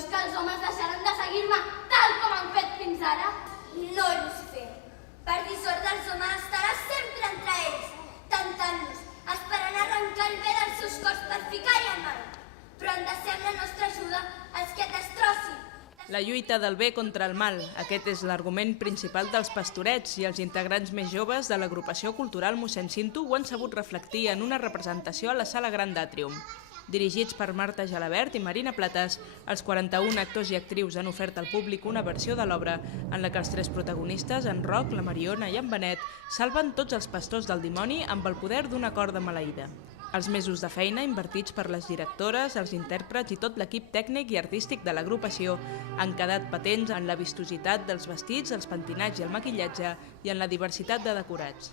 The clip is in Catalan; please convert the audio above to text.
Creus que els homes deixaran de seguir-me tal com han fet fins ara? No, Lucifer. Per dissort dels homes estaràs sempre entre ells, tentant-los, esperant arrencar el bé dels seus cors per ficar-hi el mal. Però han de ser amb la nostra ajuda els que destrossin. La lluita del bé contra el mal. Aquest és l'argument principal dels pastorets i els integrants més joves de l'agrupació cultural Mossèn Cinto ho han sabut reflectir en una representació a la Sala Gran d'Àtrium. Dirigits per Marta Gelabert i Marina Platas, els 41 actors i actrius han ofert al públic una versió de l'obra en la que els tres protagonistes, en Roc, la Mariona i en Benet, salven tots els pastors del dimoni amb el poder d'una corda maleïda. Els mesos de feina invertits per les directores, els intèrprets i tot l'equip tècnic i artístic de l'agrupació han quedat patents en la vistositat dels vestits, els pentinats i el maquillatge i en la diversitat de decorats.